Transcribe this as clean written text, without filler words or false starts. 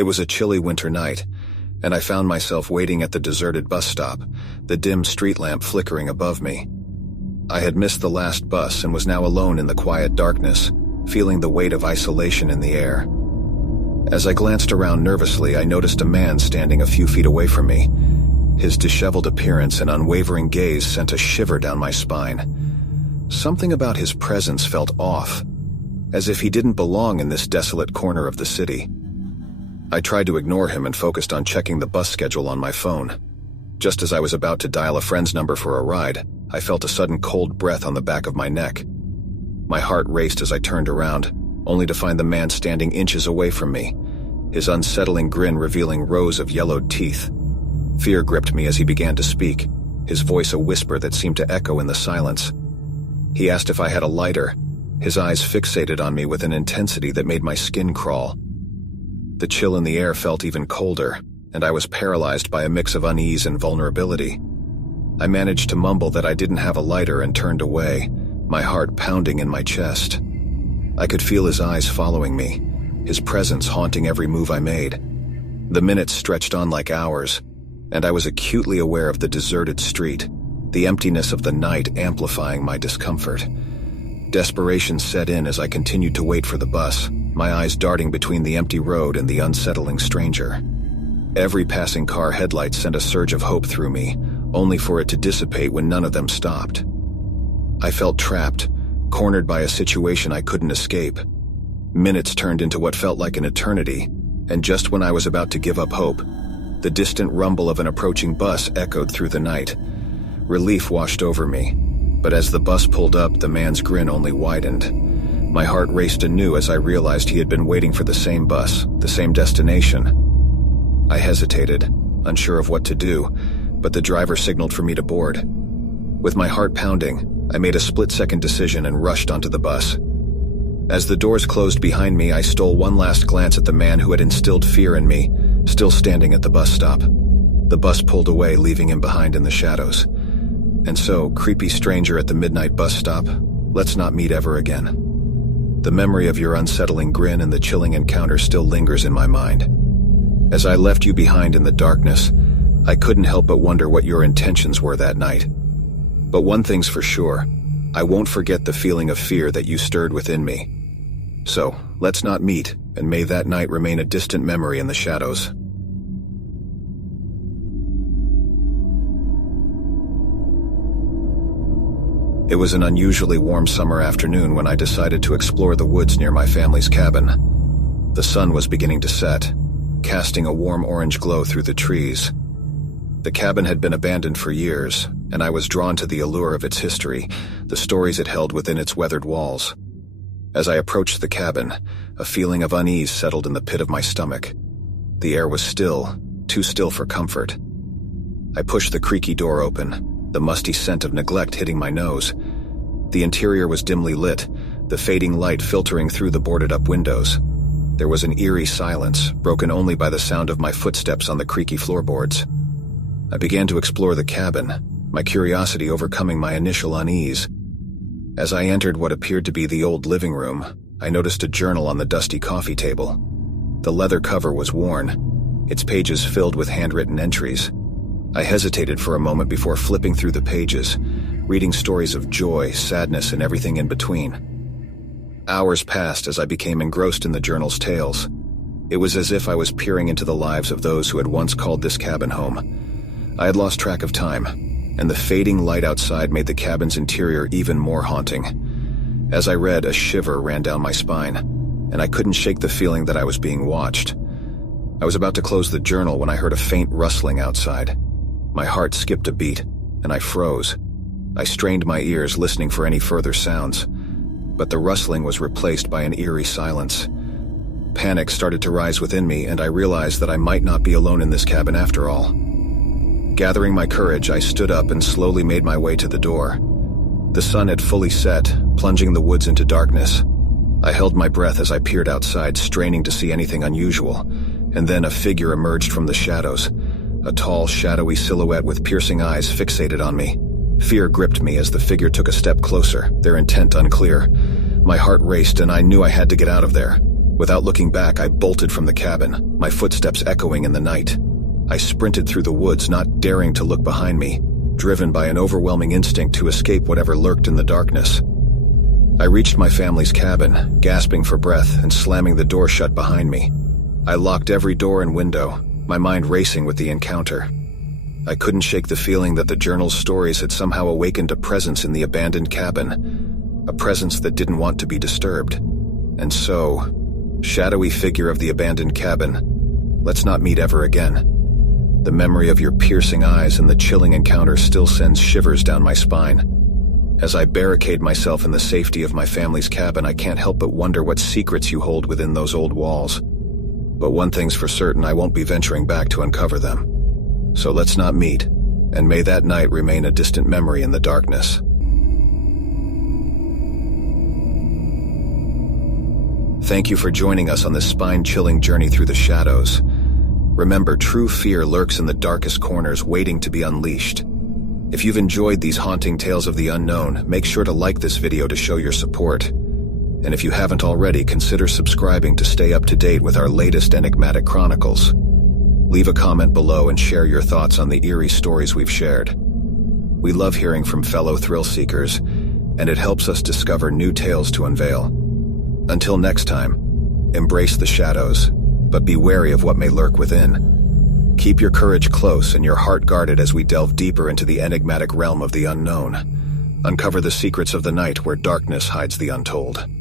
It was a chilly winter night, and I found myself waiting at the deserted bus stop, the dim street lamp flickering above me. I had missed the last bus and was now alone in the quiet darkness, feeling the weight of isolation in the air. As I glanced around nervously, I noticed a man standing a few feet away from me. His disheveled appearance and unwavering gaze sent a shiver down my spine. Something about his presence felt off, as if he didn't belong in this desolate corner of the city. I tried to ignore him and focused on checking the bus schedule on my phone. Just as I was about to dial a friend's number for a ride, I felt a sudden cold breath on the back of my neck. My heart raced as I turned around, only to find the man standing inches away from me, his unsettling grin revealing rows of yellowed teeth. Fear gripped me as he began to speak, his voice a whisper that seemed to echo in the silence. He asked if I had a lighter, his eyes fixated on me with an intensity that made my skin crawl. The chill in the air felt even colder, and I was paralyzed by a mix of unease and vulnerability. I managed to mumble that I didn't have a lighter and turned away, my heart pounding in my chest. I could feel his eyes following me, his presence haunting every move I made. The minutes stretched on like hours, and I was acutely aware of the deserted street, the emptiness of the night amplifying my discomfort. Desperation set in as I continued to wait for the bus, my eyes darting between the empty road and the unsettling stranger. Every passing car headlight sent a surge of hope through me, only for it to dissipate when none of them stopped. I felt trapped, cornered by a situation I couldn't escape. Minutes turned into what felt like an eternity, and just when I was about to give up hope, the distant rumble of an approaching bus echoed through the night. Relief washed over me, but as the bus pulled up, the man's grin only widened. My heart raced anew as I realized he had been waiting for the same bus, the same destination. I hesitated, unsure of what to do, but the driver signaled for me to board. With my heart pounding, I made a split-second decision and rushed onto the bus. As the doors closed behind me, I stole one last glance at the man who had instilled fear in me, still standing at the bus stop. The bus pulled away, leaving him behind in the shadows. And so, creepy stranger at the midnight bus stop, let's not meet ever again. The memory of your unsettling grin and the chilling encounter still lingers in my mind. As I left you behind in the darkness, I couldn't help but wonder what your intentions were that night. But one thing's for sure, I won't forget the feeling of fear that you stirred within me. So, let's not meet, and may that night remain a distant memory in the shadows. It was an unusually warm summer afternoon when I decided to explore the woods near my family's cabin. The sun was beginning to set, casting a warm orange glow through the trees. The cabin had been abandoned for years, and I was drawn to the allure of its history, the stories it held within its weathered walls. As I approached the cabin, a feeling of unease settled in the pit of my stomach. The air was still, too still for comfort. I pushed the creaky door open, the musty scent of neglect hitting my nose. The interior was dimly lit, the fading light filtering through the boarded-up windows. There was an eerie silence, broken only by the sound of my footsteps on the creaky floorboards. I began to explore the cabin, my curiosity overcoming my initial unease. As I entered what appeared to be the old living room, I noticed a journal on the dusty coffee table. The leather cover was worn, its pages filled with handwritten entries. I hesitated for a moment before flipping through the pages, reading stories of joy, sadness, and everything in between. Hours passed as I became engrossed in the journal's tales. It was as if I was peering into the lives of those who had once called this cabin home. I had lost track of time, and the fading light outside made the cabin's interior even more haunting. As I read, a shiver ran down my spine, and I couldn't shake the feeling that I was being watched. I was about to close the journal when I heard a faint rustling outside. My heart skipped a beat, and I froze. I strained my ears, listening for any further sounds, but the rustling was replaced by an eerie silence. Panic started to rise within me, and I realized that I might not be alone in this cabin after all. Gathering my courage, I stood up and slowly made my way to the door. The sun had fully set, plunging the woods into darkness. I held my breath as I peered outside, straining to see anything unusual, and then a figure emerged from the shadows. A tall, shadowy silhouette with piercing eyes fixated on me. Fear gripped me as the figure took a step closer, their intent unclear. My heart raced and I knew I had to get out of there. Without looking back, I bolted from the cabin, my footsteps echoing in the night. I sprinted through the woods, not daring to look behind me, driven by an overwhelming instinct to escape whatever lurked in the darkness. I reached my family's cabin, gasping for breath and slamming the door shut behind me. I locked every door and window, my mind racing with the encounter. I couldn't shake the feeling that the journal's stories had somehow awakened a presence in the abandoned cabin, a presence that didn't want to be disturbed. And so, shadowy figure of the abandoned cabin, let's not meet ever again. The memory of your piercing eyes and the chilling encounter still sends shivers down my spine. As I barricade myself in the safety of my family's cabin, I can't help but wonder what secrets you hold within those old walls. But one thing's for certain, I won't be venturing back to uncover them. So let's not meet, and may that night remain a distant memory in the darkness. Thank you for joining us on this spine-chilling journey through the shadows. Remember, true fear lurks in the darkest corners, waiting to be unleashed. If you've enjoyed these haunting tales of the unknown, make sure to like this video to show your support. And if you haven't already, consider subscribing to stay up to date with our latest enigmatic chronicles. Leave a comment below and share your thoughts on the eerie stories we've shared. We love hearing from fellow thrill seekers, and it helps us discover new tales to unveil. Until next time, embrace the shadows, but be wary of what may lurk within. Keep your courage close and your heart guarded as we delve deeper into the enigmatic realm of the unknown. Uncover the secrets of the night where darkness hides the untold.